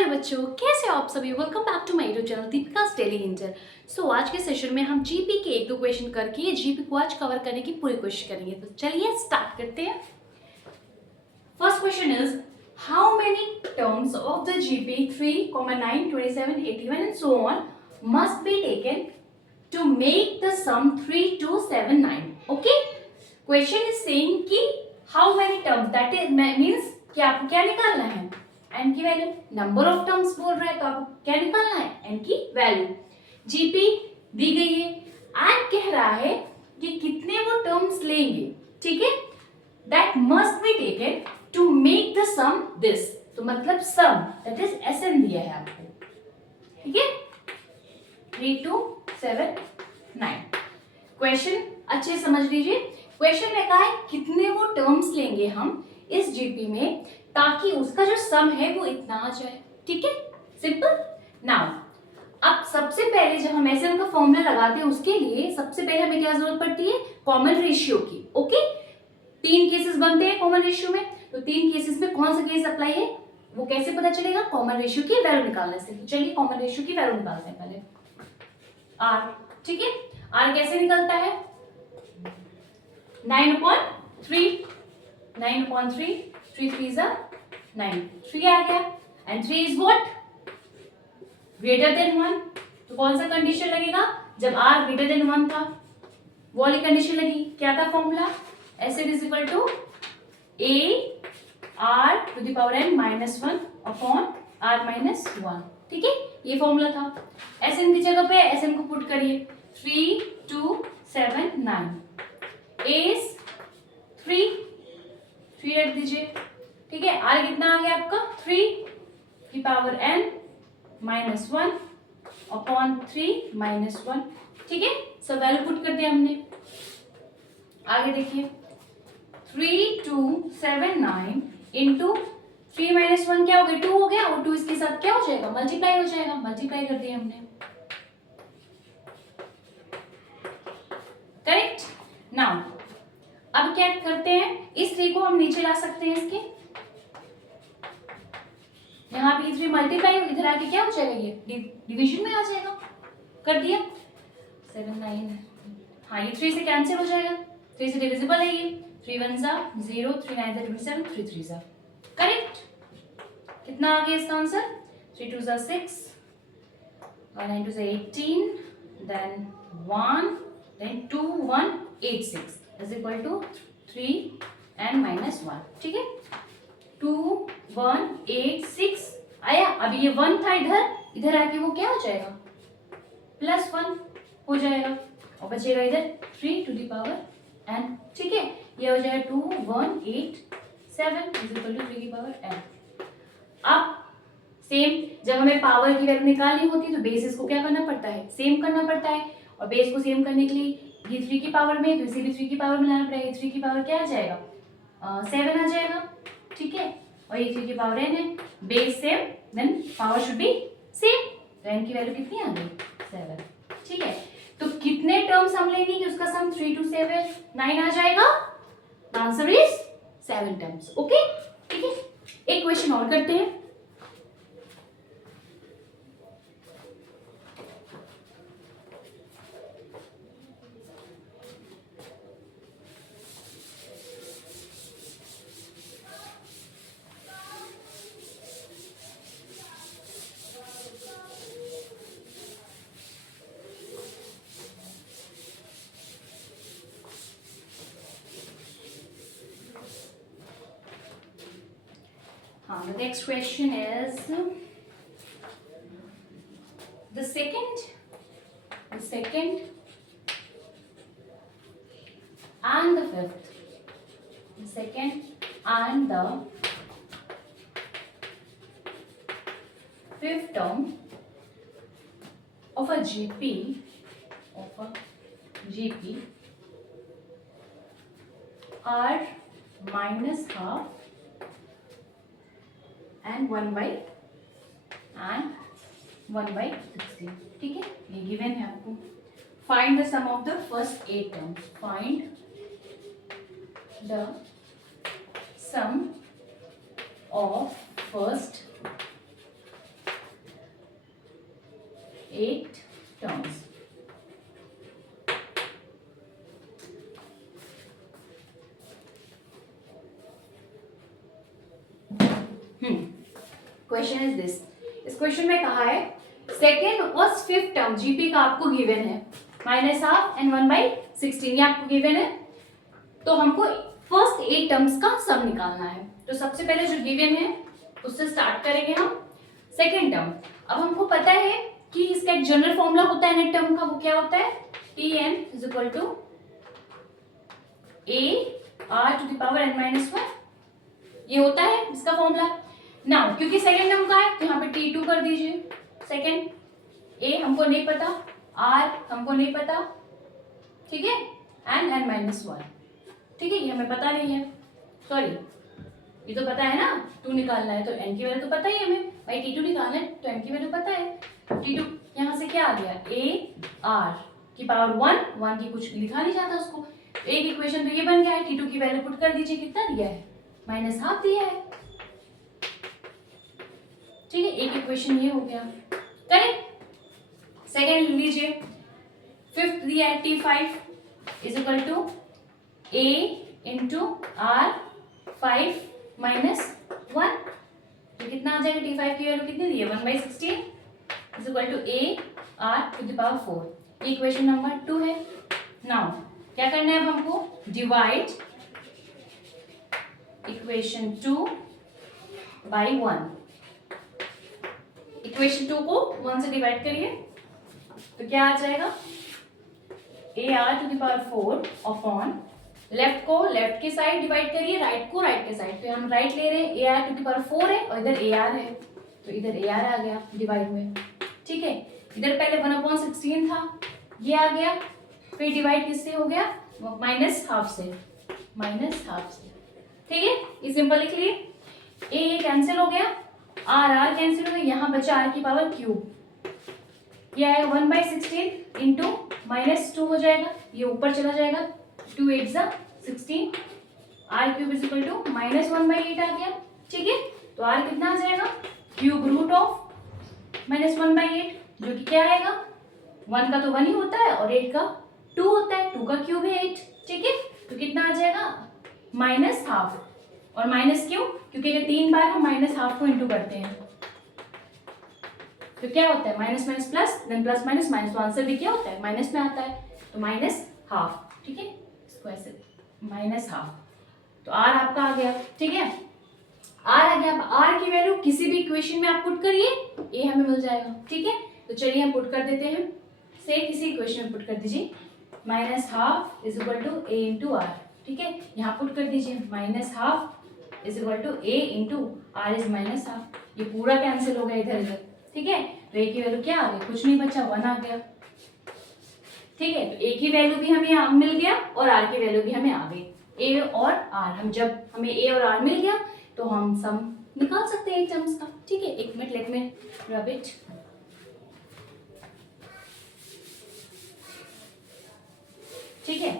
Hello बच्चों, कैसे हो आप सभी। Welcome back to my YouTube channel Deepika's daily inter. So आज के सेशन में हम जीपी के एक दो क्वेश्चन करके ये जीपी को आज कवर करने की पूरी कोशिश करेंगे। तो चलिए स्टार्ट करते हैं। First question is how many terms of the GP 3, 9, 27, 81 and so on must be taken to make the sum 3279। Okay, question is saying कि how many terms, that is means कि आपको क्या निकालना है, एन की value. Number of terms बोल रहा है तो आपको क्या निकालना है, एन की वैल्यू। जीपी दी गई है, एंड कह रहा है कि कितने वो टर्म्स लेंगे, ठीक है। That must be taken to make the sum this, तो मतलब सम दैट इज एसएन दिया है आपको, ठीक है। 3279 क्वेश्चन अच्छे से समझ लीजिए। क्वेश्चन में कहा है कितने वो टर्म्स लेंगे हम इस जीपी में ताकि उसका जो सम है वो इतना आ जाए, ठीक है। सिंपल। नाउ अब सबसे पहले जब हम एसएम का फॉर्मूला लगाते हैं उसके लिए सबसे पहले हमें क्या जरूरत पड़ती है, कॉमन रेशियो की। ओके, तीन केसेस बनते हैं कॉमन रेशियो में, तो तीन केसेस में कौन सा केस अप्लाई है वो कैसे पता चलेगा, कॉमन रेशियो की वैल्यू निकालने से। तो चलिए कॉमन रेशियो की वैल्यू निकालते हैं पहले। आर, ठीक है। आर कैसे निकलता है, 9/3, 9/3, 3 3 जा 9, 3 आ गया। And 3 is what, greater than 1। तो कौन सा कंडीशन लगेगा, जब r ग्रेटर देन 1 था वो वाली कंडीशन लगी। क्या था formula, Sn is equal to a r to the power n minus 1 upon r minus 1, ठीक है। ये फॉर्मूला था। Sn की जगह पे Sn को पुट करिए, 3279 इज 3 रख दीजिए, ठीक है। r कितना आ गया आपका, 3 की power n minus 1 upon 3 minus 1, ठीक है। सब वैल्यू पुट कर दिया हमने। आगे देखिए 3279 इंटू 3 माइनस 1 क्या हो गया, 2 हो गया, और 2 इसके साथ क्या हो जाएगा, मल्टीप्लाई हो जाएगा। मल्टीप्लाई कर दिया हमने, करेक्ट। नाउ अब क्या करते हैं, इस 3 को हम नीचे ला सकते हैं इसके, यहाँ पे 3 मल्टीप्लाई इधर आके क्या हो जाएगा, ये डिवीजन में आ जाएगा। कर दिया 7 9, हाँ ये 3 से कैंसिल हो जाएगा, 3 से डिविजिबल है ये, 3 1 जा 0, 3 9 जा 27, 3 3 जा, करेक्ट। कितना आ गया इसका आंसर, 3 2 जा 6, 1 9 2 जा 18, then 1, then 2 1 8 6 is equal to 3 and minus 1, ठीक है। 2 1 8 6 आया। अब ये 1 था इधर, इधर आके वो क्या हो जाएगा, प्लस 1 हो जाएगा, और बचेगा इधर 3 टू द पावर n, ठीक है। ये हो जाएगा 2 1 8 7 इज इक्वल टू 3 की पावर n। अब सेम जब हमें पावर की वैल्यू निकालनी होती है तो बेसिस को क्या करना पड़ता है, सेम करना पड़ता है। और बेस को सेम करने के लिए ये 3 की पावर में, तो इसे भी 3 की पावर में लाना पड़ेगा। 3 की पावर क्या आ जाएगा, 7 आ जाएगा, ठीक है। और ये 3 की पावर n है, base same then power should be same, तो n की वैल्यू कितनी आ गई, 7, ठीक है। तो कितने टर्म्स हम लेंगे कि उसका सम 3279 आ जाएगा, आंसर इज 7 टर्म्स। ओके, ठीक है। एक क्वेश्चन और करते हैं। The next question is the second and the fifth, the second and the fifth term of a GP are minus half and 1/16, ठीक है। ये गिवन है आपको। Find the sum of the first 8 terms, find the sum of first 8 terms. Question is this, इस question में कहा है second और फिफ्थ टर्म जीपी का आपको गिवन है -12 एंड 1/16, ये आपको गिवन है। तो हमको फर्स्ट 8 टर्म्स का सम निकालना है। तो सबसे पहले जो गिवन है उससे स्टार्ट करेंगे हम। सेकेंड टर्म, अब हमको पता है कि इसका एक जनरल फॉर्मूला होता है नेट टर्म का, वो क्या होता है Tn = AR⁴n-1, ये होता है इसका फॉर्मूला। नाउ क्योंकि सेकेंड टर्म का है तो यहाँ पे T2 कर दीजिए। सेकेंड A हमको नहीं पता, R हमको नहीं पता, ठीक है, एंड n-1, ठीक है, ये हमें पता नहीं है, सॉरी ये तो पता है ना, 2 निकालना है तो n की वैल्यू तो पता ही है हमें, भाई T2 निकालना है तो n की वैल्यू पता है। T2 यहाँ से क्या आ गया AR⁴1 की कुछ लिखा नहीं जाता उसको, एक इक्वेशन तो ये बन गया है। T2 की वैल्यू पुट कर दीजिए, कितना दिया है -12 दिया है, ठीक है, एक इक्वेशन ये हो गया, करेक्ट। सेकेंड लीजिए, फिफ्थ दिया है T5 = A × R⁵ -1, तो कितना आ जाएगा, T5 की वैल्यू कितनी दी है 1/16 = AR⁴, इक्वेशन नंबर 2 है। नाउ क्या करना है अब हमको, डिवाइड इक्वेशन 2 by 1, इक्वेशन 2 को 1 से डिवाइड करिए तो क्या आ जाएगा AR⁴ अपॉन, लेफ्ट को लेफ्ट की साइड डिवाइड करिए, राइट को राइट के साइड, तो हम राइट ले रहे हैं, AR⁴ है और इधर AR है तो इधर AR आ गया डिवाइड में, ठीक है। इधर पहले 1/16 था, ये आ गया, फिर डिवाइड किससे हो गया -12 से, ठीक है, ये सिंपल लिख लिए। ए कैंसिल हो गया, R कैंसिल हो गया, यहाँ बचा R⁵, ये आएगा 1/16 इंटू -2 हो जाएगा, ये ऊपर चला जाएगा, 2 8 16, R³ = -1/8 आ गया, ठीक है। तो R कितना आ जाएगा, √(-1/8), जो कि क्या आएगा, 1 का तो 1 ही होता है और 8 का 2 होता है, 2 का क्यूब है 8, ठीक है। तो कितना आ जाएगा -12, और माइनस क्यों, क्योंकि अगर 3 बार हम -12 को इंटू करते हैं तो क्या होता है minus minus plus, then plus minus minus, तो आंसर भी क्या होता है माइनस में आता है, तो -12, ठीक है, इसको ऐसे -12, तो R आपका आ गया, ठीक है, R आ गया। अब R की वैल्यू किसी भी इक्वेशन में आप पुट करिए, A हमें मिल जाएगा, ठीक है। तो चलिए हम पुट कर देते हैं, से किसी इक्वेशन में पुट कर दीजिए, -12 = A × R, ठीक है, यहाँ पुट कर दीजिए, -12 = A × R = -12, ये पूरा कैंसिल हो गया इधर इधर, ठीक है। तो A की वैल्यू क्या आ गई, कुछ नहीं बचा, 1 आ गया, ठीक है। तो A की वैल्यू भी हमें मिल गया और R की वैल्यू भी हमें आ गई, A और R, हम जब हमें A और R मिल गया तो हम सम निकाल सकते हैं टर्म्स का, ठीक है। एक minute, let me rub it, ठीक है।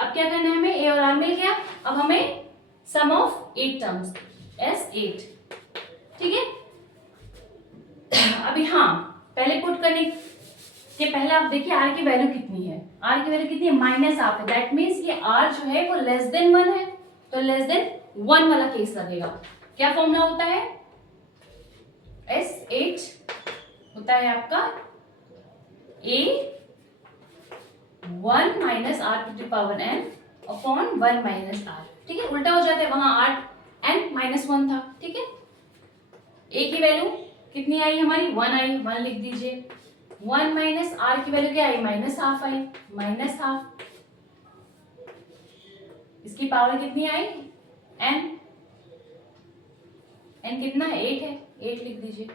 अब क्या करना है हमें, A और R मिल गया, अब हमें सम ऑफ 8 टर्म्स S8, ठीक है। अभी हाँ, पहले पुट करने के पहले आप देखिए R की वैल्यू कितनी है, R की वैल्यू कितनी है -12, दैट मीन्स ये R जो है वो <1 है, तो <1 वाला केस लगेगा। क्या फॉर्मूला होता है, S8 होता है आपका A1 - R⁴n अपॉन 1 - R, ठीक है, उल्टा हो जाता है, वहां Rn-1 था, ठीक है। A की वैल्यू कितनी आई हमारी, 1 आई, 1 लिख दीजिए, 1 - R की वैल्यू क्या आई, -12 आई, -12, इसकी पावर कितनी आई, n कितना है, 8 है, 8 लिख दीजिए,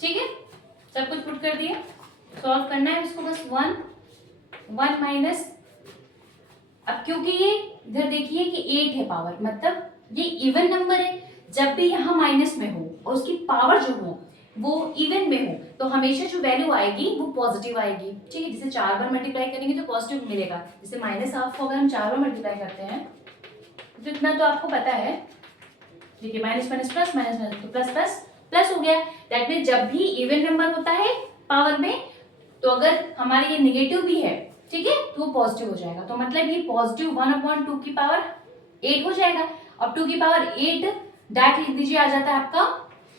ठीक है। सब कुछ पुट कर दिए, सॉल्व करना है इसको बस, 1 माइनस, अब क्योंकि ये इधर देखिए कि 8 है पावर, मतलब ये इवन नंबर है, जब भी यहाँ माइनस में हो और उसकी पावर जो हो वो इवन में हो तो हमेशा जो वैल्यू आएगी वो पॉजिटिव आएगी, ठीक है। जैसे 4 बार मल्टीप्लाई करेंगे तो पॉजिटिव मिलेगा, जैसे -12 को अगर हम 4 बार मल्टीप्लाई करते हैं तो इतना तो आपको पता है, ठीक है, minus minus plus, minus minus तो प्लस प्लस प्लस हो गया, दैट मीन्स जब भी इवन नंबर होता है पावर में, तो अगर हमारे ये नेगेटिव भी है, ठीक है, तो वो पॉजिटिव हो जाएगा। तो मतलब ये पॉजिटिव 1/2 की पावर 8 हो जाएगा। अब 2 की पावर 8 डायरेक्ट लिख दीजिए, आ जाता है आपका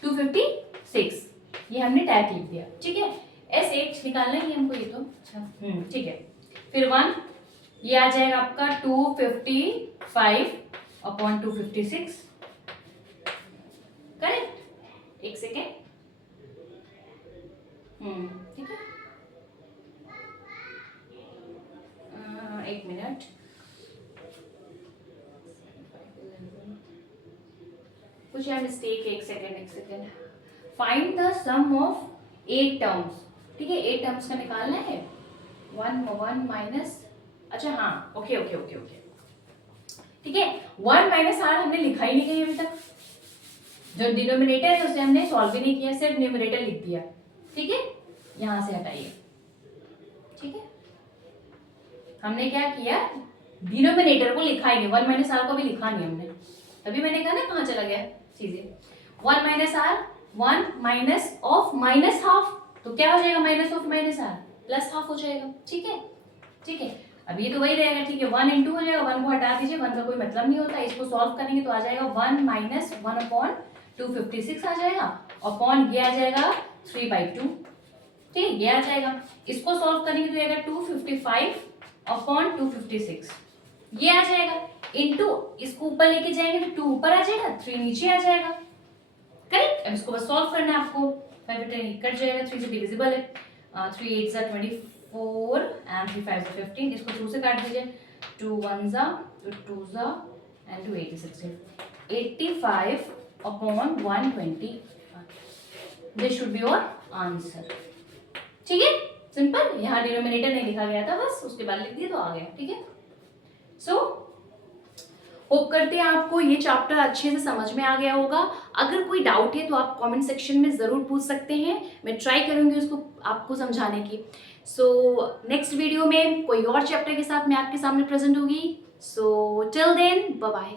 256। ये हमने डायरेक्ट लिख दिया, ठीक है। S8 निकालना ही हमको ये तो, अच्छा ठीक है। फिर 1, ये आ जाएगा आपका 255/256, करेक्ट। एक सेकेंड, ठीक है, एक मिनट, कुछ यहाँ मिस्टेक है, एक second. Find the sum of 8 terms, ठीक है, 8 टर्म्स का निकालना है। 1 माइनस, अच्छा हाँ, ओके, ठीक है। 1 माइनस आर हमने लिखा ही नहीं कहीं अभी तक, जो डिनोमिनेटर है उसे हमने सॉल्व भी नहीं किया, सिर्फ न्यूमरेटर लिख दिया, ठीक है। यहां से हटाइए, ठीक है। हमने क्या किया, डिनोमिनेटर को लिखा ही नहीं, 1 माइनस आर को भी लिखा नहीं हमने, तभी मैंने कहा ना कहाँ चला गया चीजें। 1 minus r, 1 minus of minus half, तो क्या हो जाएगा, minus of minus r plus half हो जाएगा, ठीक है। अब ये तो वही रहेगा, ठीक है, 1 into हो जाएगा, 1 को हटा दीजिए, 1 का कोई मतलब नहीं होता, इसको सॉल्व करेंगे तो आ जाएगा 1 माइनस 1/256 आ जाएगा, अपॉन ये आ जाएगा 3/2, ठीक है, ये आ जाएगा। इसको सॉल्व करेंगे तो आएगा 255/256, ये आ जाएगा, इनटू इसको ऊपर लेके जाएंगे तो 2 ऊपर आ जाएगा, 3 नीचे आ जाएगा, करेक्ट। अब इसको बस सॉल्व करना है आपको, 5 कट जाएगा, 3 से डिविजिबल है, 3 8 ज़ा 24 एंड 3 5 ज़ा 15, इसको 2 से काट दीजिए, 2 1 ज़ा, 2 ज़ा and 2 86, 85/120, this should be your answer, ठीक है, सिंपल। यहाँ डिनोमिनेटर नहीं लिखा गया था, बस उसके बाद लिख दिए तो आ गया, ठीक है। सो होप करते हैं आपको ये चैप्टर अच्छे से समझ में आ गया होगा। अगर कोई डाउट है तो आप कमेंट सेक्शन में ज़रूर पूछ सकते हैं, मैं ट्राई करूँगी उसको आपको समझाने की। सो नेक्स्ट वीडियो में कोई और चैप्टर के साथ मैं आपके सामने प्रेजेंट होगी। So till then bye bye.